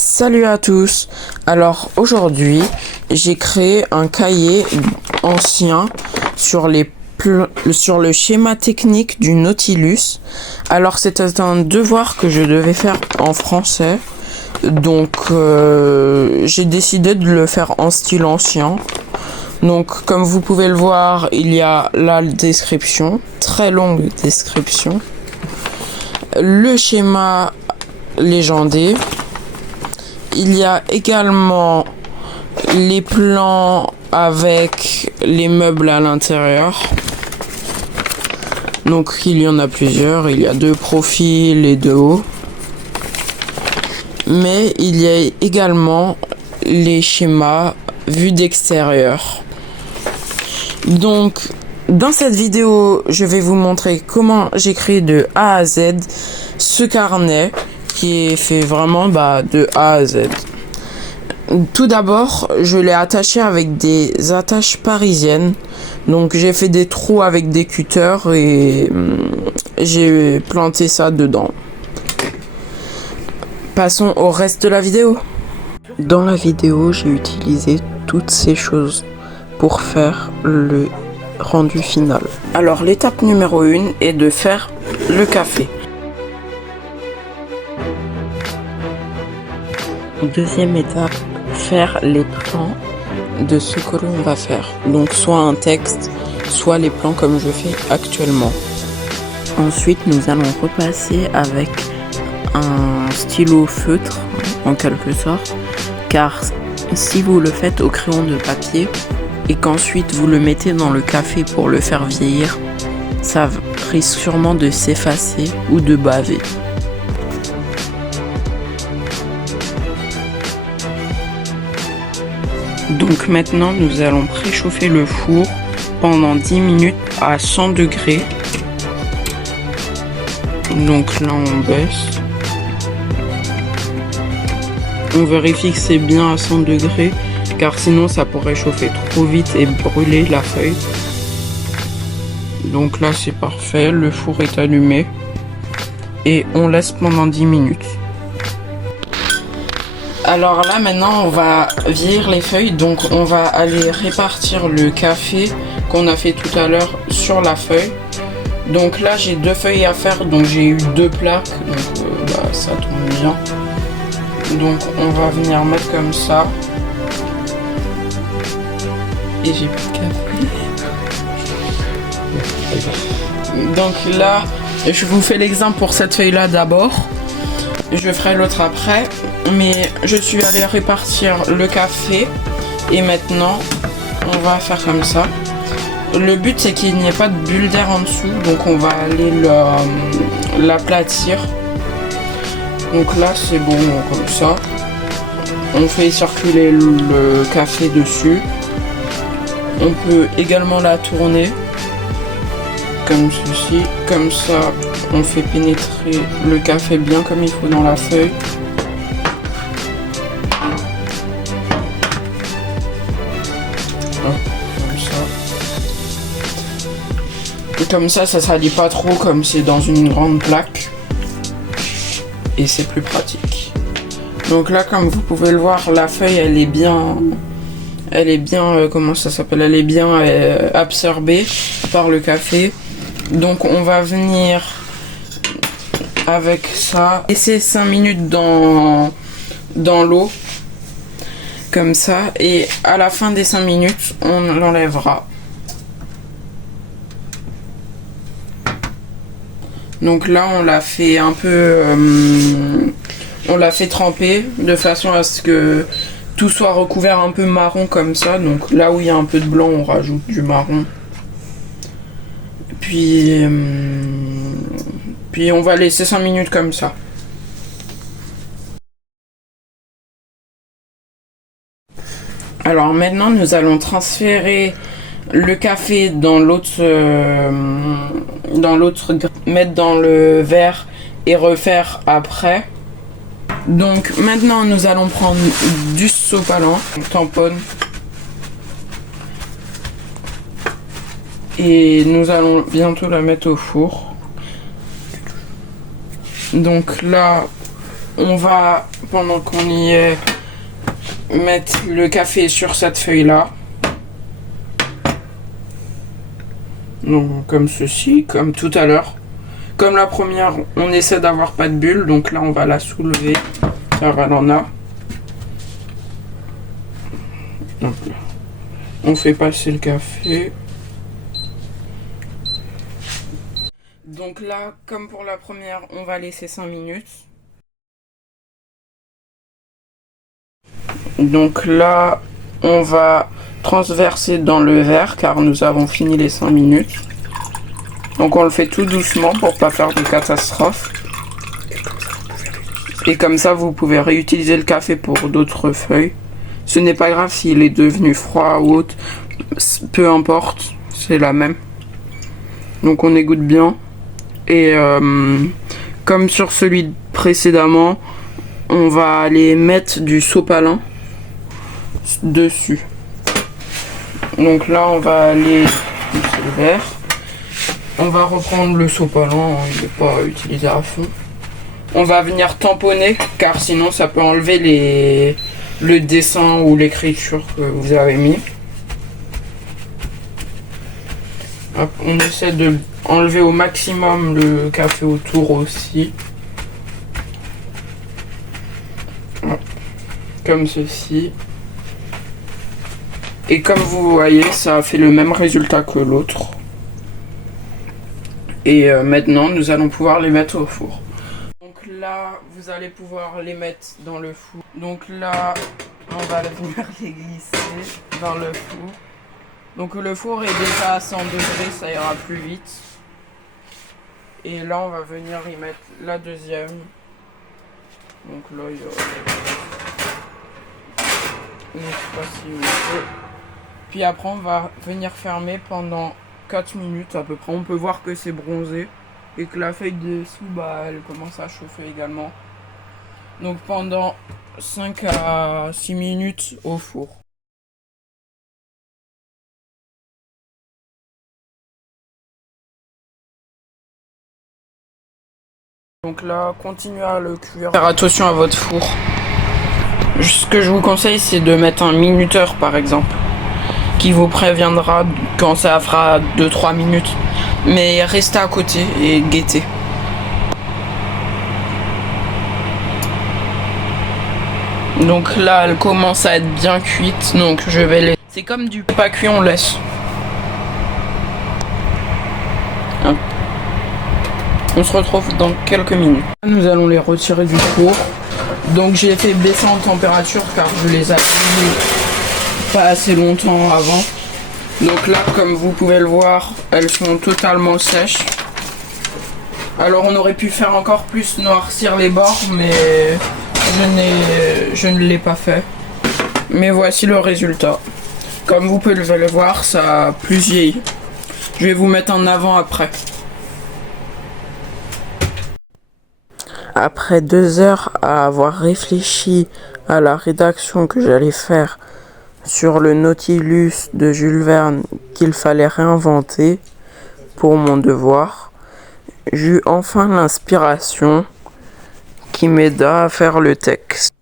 Salut à tous. Alors aujourd'hui, j'ai créé un cahier ancien sur le schéma technique du Nautilus. Alors c'était un devoir que je devais faire en français. Donc j'ai décidé de le faire en style ancien. Donc comme vous pouvez le voir, il y a la description, très longue description. Le schéma légendé. Il y a également les plans avec les meubles à l'intérieur. Donc il y en a plusieurs, il y a 2 profils et 2 hauts. Mais il y a également les schémas vus d'extérieur. Donc dans cette vidéo, je vais vous montrer comment j'ai créé de A à Z ce carnet qui est fait vraiment de A à Z. Tout d'abord, je l'ai attaché avec des attaches parisiennes. Donc j'ai fait des trous avec des cutters et j'ai planté ça dedans. Passons au reste de la vidéo. Dans la vidéo, j'ai utilisé toutes ces choses pour faire le rendu final. Alors l'étape numéro 1 est de faire le café. Deuxième étape, faire les plans de ce que l'on va faire. Donc soit un texte, soit les plans comme je fais actuellement. Ensuite, nous allons repasser avec un stylo feutre, en quelque sorte, car si vous le faites au crayon de papier et qu'ensuite vous le mettez dans le café pour le faire vieillir, ça risque sûrement de s'effacer ou de baver. Donc maintenant, nous allons préchauffer le four pendant 10 minutes à 100 degrés. Donc là, on baisse. On vérifie que c'est bien à 100 degrés, car sinon ça pourrait chauffer trop vite et brûler la feuille. Donc là, c'est parfait. Le four est allumé. Et on laisse pendant 10 minutes. Alors là maintenant on va vieillir les feuilles, donc on va aller répartir le café qu'on a fait tout à l'heure sur la feuille. Donc là j'ai 2 feuilles à faire, donc j'ai eu 2 plaques, donc ça tombe bien. Donc on va venir mettre comme ça. Et j'ai plus de café. Donc là je vous fais l'exemple pour cette feuille là d'abord. Je ferai l'autre après, mais je suis allée répartir le café et maintenant on va faire comme ça. Le but c'est qu'il n'y ait pas de bulle d'air en dessous, donc on va aller l'aplatir. Donc là c'est bon comme ça. On fait circuler le café dessus. On peut également la tourner comme ceci, comme ça. On fait pénétrer le café bien comme il faut dans la feuille. Hop, comme ça. Et comme ça salit pas trop comme c'est dans une grande plaque. Et c'est plus pratique. Donc là, comme vous pouvez le voir, la feuille elle est bien, comment ça s'appelle, elle est bien absorbée par le café. Donc on va venir avec ça, laisser 5 minutes dans l'eau comme ça, et à la fin des 5 minutes on l'enlèvera. Donc là on l'a fait un peu on l'a fait tremper de façon à ce que tout soit recouvert un peu marron comme ça. Donc là où il y a un peu de blanc, on rajoute du marron. Puis on va laisser 5 minutes comme ça. Alors maintenant, nous allons transférer le café dans l'autre, mettre dans le verre et refaire après. Donc maintenant, nous allons prendre du sopalin, tamponne. Et nous allons bientôt la mettre au four. Donc là, on va, pendant qu'on y est, mettre le café sur cette feuille-là. Donc comme ceci, comme tout à l'heure. Comme la première, on essaie d'avoir pas de bulle, donc là on va la soulever, car elle en a. Donc là, on fait passer le café. Donc là, comme pour la première, on va laisser 5 minutes. Donc là, on va transverser dans le verre, car nous avons fini les 5 minutes. Donc on le fait tout doucement pour pas faire de catastrophe. Et comme ça, vous pouvez réutiliser le café pour d'autres feuilles. Ce n'est pas grave s'il est devenu froid ou autre. Peu importe, c'est la même. Donc on égoutte bien. Et comme sur celui précédemment, on va aller mettre du sopalin dessus. Donc là, on va aller pousser le verre. On va reprendre le sopalin, il n'est pas utilisé à fond. On va venir tamponner, car sinon ça peut enlever le dessin ou l'écriture que vous avez mis. Hop, on essaie de enlever au maximum le café autour aussi. Hop, comme ceci. Et comme vous voyez, ça a fait le même résultat que l'autre. Et maintenant, nous allons pouvoir les mettre au four. Donc là, vous allez pouvoir les mettre dans le four. Donc là, on va venir les glisser dans le four. Donc le four est déjà à 100 degrés, ça ira plus vite. Et là, on va venir y mettre la deuxième. Donc là, il y aura... Je sais pas si vous voyez. Puis après, on va venir fermer pendant 4 minutes à peu près. On peut voir que c'est bronzé et que la feuille dessous, elle commence à chauffer également. Donc pendant 5 à 6 minutes au four. Donc là, continuez à le cuire. Faire attention à votre four. Ce que je vous conseille, c'est de mettre un minuteur par exemple, qui vous préviendra quand ça fera 2-3 minutes. Mais restez à côté et guettez. Donc là, elle commence à être bien cuite, donc je vais laisser. C'est comme du pas cuit, on laisse. Hop. On se retrouve dans quelques minutes. Nous allons les retirer du four. Donc j'ai fait baisser en température car je les ai mis pas assez longtemps avant. Donc là, comme vous pouvez le voir, elles sont totalement sèches. Alors on aurait pu faire encore plus noircir les bords, mais je ne l'ai pas fait. Mais voici le résultat. Comme vous pouvez le voir, ça a plus vieilli. Je vais vous mettre en avant après. Après 2 heures à avoir réfléchi à la rédaction que j'allais faire sur le Nautilus de Jules Verne qu'il fallait réinventer pour mon devoir, j'eus enfin l'inspiration qui m'aida à faire le texte.